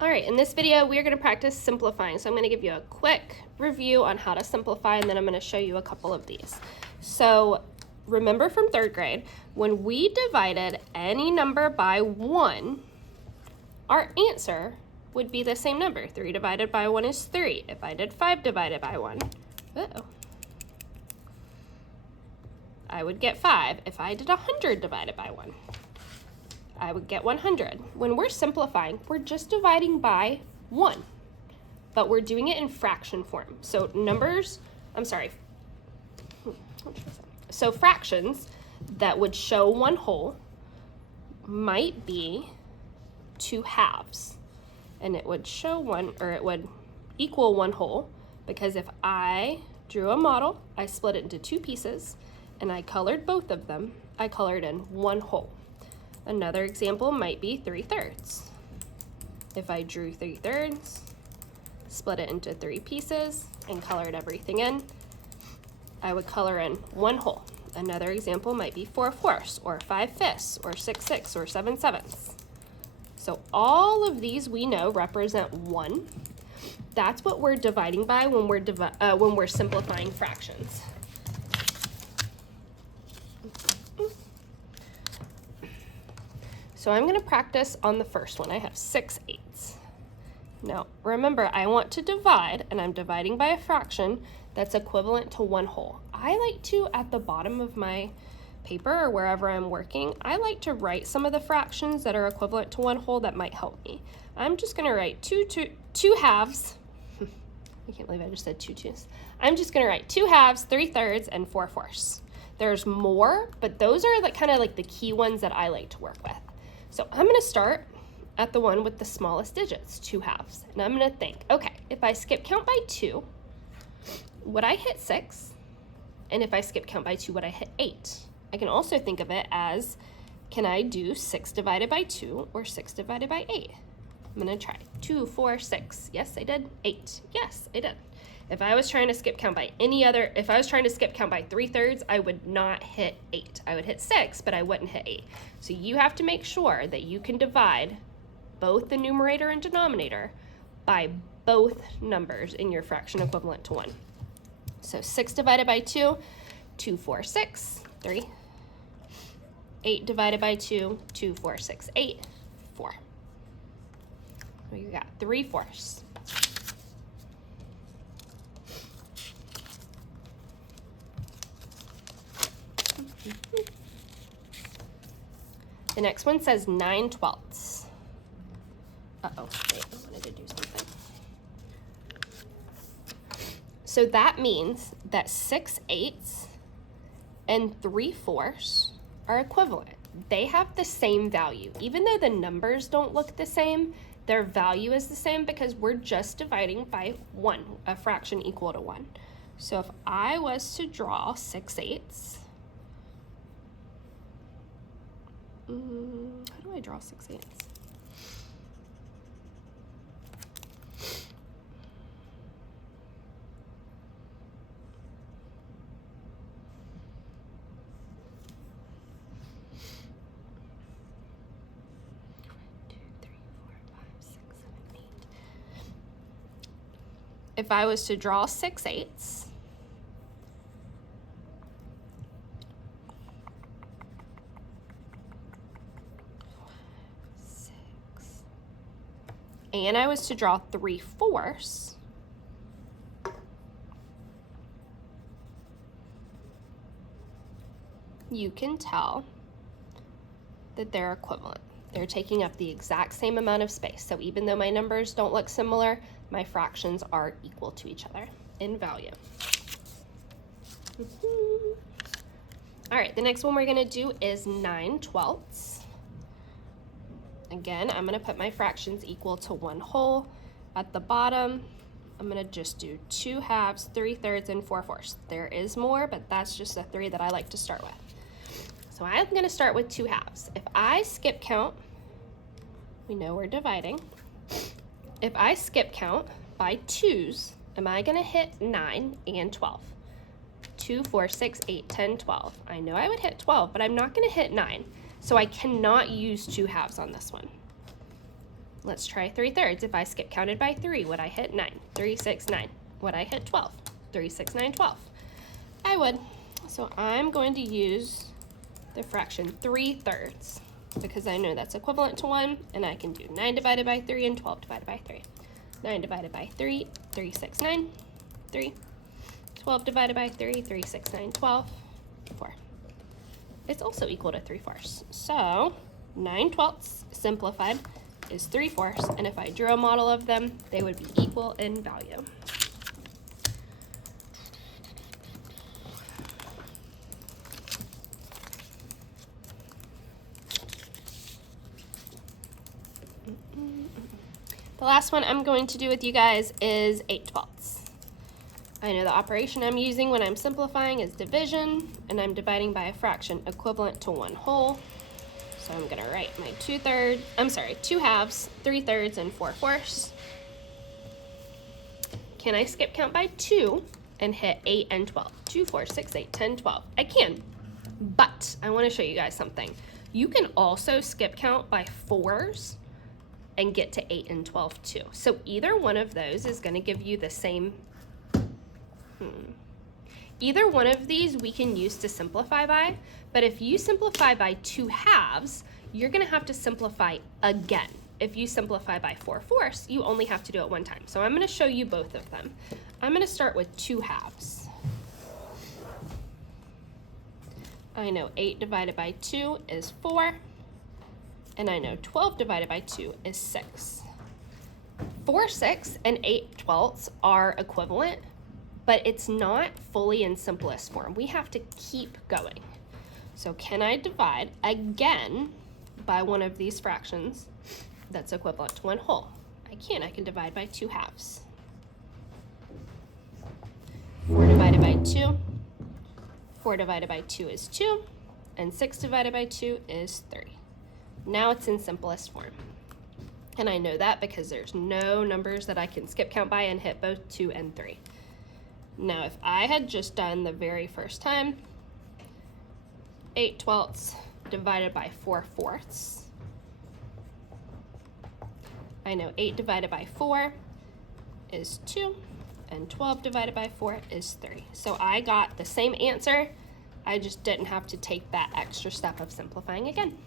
All right, in this video, we are going to practice simplifying. So I'm going to give you a quick review on how to simplify, and then I'm going to show you a couple of these. So remember from third grade, when we divided any number by 1, our answer would be the same number. 3 divided by 1 is 3. If I did 5 divided by 1, I would get 5. If I did 100 divided by 1, I would get 100. When we're simplifying, we're just dividing by 1, but we're doing it in fraction form. So so fractions that would show 1 whole might be 2 halves, and it would show it would equal 1 whole, because if I drew a model, I split it into 2 pieces, and I colored both of them, I colored in 1 whole. Another example might be 3/3. If I drew 3/3, split it into 3 pieces, and colored everything in, I would color in 1 whole. Another example might be 4/4, or 5/5, or 6/6, or 7/7. So all of these we know represent 1. That's what we're dividing by when we're simplifying fractions. So I'm going to practice on the first one. I have 6/8. Now, remember, I want to divide, and I'm dividing by a fraction that's equivalent to 1 whole. I like to, at the bottom of my paper or wherever I'm working, I like to write some of the fractions that are equivalent to 1 whole that might help me. I'm just going to write two halves. I can't believe I just said 2 2s. I'm just going to write 2 halves, 3/3, and 4/4. There's more, but those are kind of like the key ones that I like to work with. So I'm going to start at the one with the smallest digits, 2 halves. And I'm going to think, okay, if I skip count by 2, would I hit 6? And if I skip count by 2, would I hit 8? I can also think of it as, can I do 6 divided by 2 or 6 divided by 8? I'm going to try 2, 4, 6. Yes, I did. 8. Yes, I did. If I was trying to skip count by if I was trying to skip count by 3/3, I would not hit 8. I would hit 6, but I wouldn't hit 8. So you have to make sure that you can divide both the numerator and denominator by both numbers in your fraction equivalent to 1. So 6 divided by 2, 2, 4, 6, 3. 8 divided by 2, 2, 4, 6, 8, 4. We got 3/4. The next one says 9/12. Uh-oh, wait, I wanted to do something. So that means that 6/8 and 3/4 are equivalent. They have the same value. Even though the numbers don't look the same, their value is the same because we're just dividing by 1, a fraction equal to 1. So if I was to draw 6/8, how do I draw 6/8? If I was to draw 6/8, and I was to draw 3/4, you can tell that they're equivalent. They're taking up the exact same amount of space. So even though my numbers don't look similar, my fractions are equal to each other in value. All right, the next one we're going to do is 9/12. Again, I'm going to put my fractions equal to 1 whole. At the bottom, I'm going to just do 2 halves, 3/3, and 4/4. There is more, but that's just the 3 that I like to start with. So I'm going to start with 2 halves. If I skip count, we know we're dividing. If I skip count by 2s, am I going to hit 9 and 12? 2, 4, 6, 8, 10, 12. I know I would hit 12, but I'm not going to hit 9. So I cannot use 2 halves on this one. Let's try 3/3. If I skip counted by 3, would I hit 9? 3, 6, 9. Would I hit 12? 3, 6, 9, 12. I would. So I'm going to use the fraction 3/3 because I know that's equivalent to 1, and I can do 9 divided by 3 and 12 divided by 3. 9 divided by 3, 3, 6, 9, 3. 12 divided by 3, 3, 6, 9, 12, 4. It's also equal to 3/4. So 9/12 simplified is 3/4, and if I drew a model of them, they would be equal in value. The last one I'm going to do with you guys is 8/12. I know the operation I'm using when I'm simplifying is division, and I'm dividing by a fraction equivalent to 1 whole. So I'm gonna write my 2 halves, 3/3, and 4/4. Can I skip count by 2 and hit 8 and 12? 2, 4, 6, 8, 10, 12. I can, but I wanna show you guys something. You can also skip count by 4s and get to 8 and 12 too. So either one of those is gonna give you the same. Either one of these we can use to simplify by, but if you simplify by 2 halves, you're gonna have to simplify again. If you simplify by 4/4, you only have to do it one time. So I'm gonna show you both of them. I'm gonna start with 2 halves. I know 8 divided by 2 is 4, and I know 12 divided by 2 is 6. 4/6 and 8/12 are equivalent, but it's not fully in simplest form. We have to keep going. So can I divide again by one of these fractions that's equivalent to 1 whole? I can. I can divide by 2 halves. 4 divided by 2. 4 divided by 2 is 2, and 6 divided by 2 is 3. Now it's in simplest form. And I know that because there's no numbers that I can skip count by and hit both 2 and 3. Now, if I had just done the very first time, 8/12 divided by 4/4, I know 8 divided by 4 is 2, and 12 divided by 4 is 3. So I got the same answer, I just didn't have to take that extra step of simplifying again.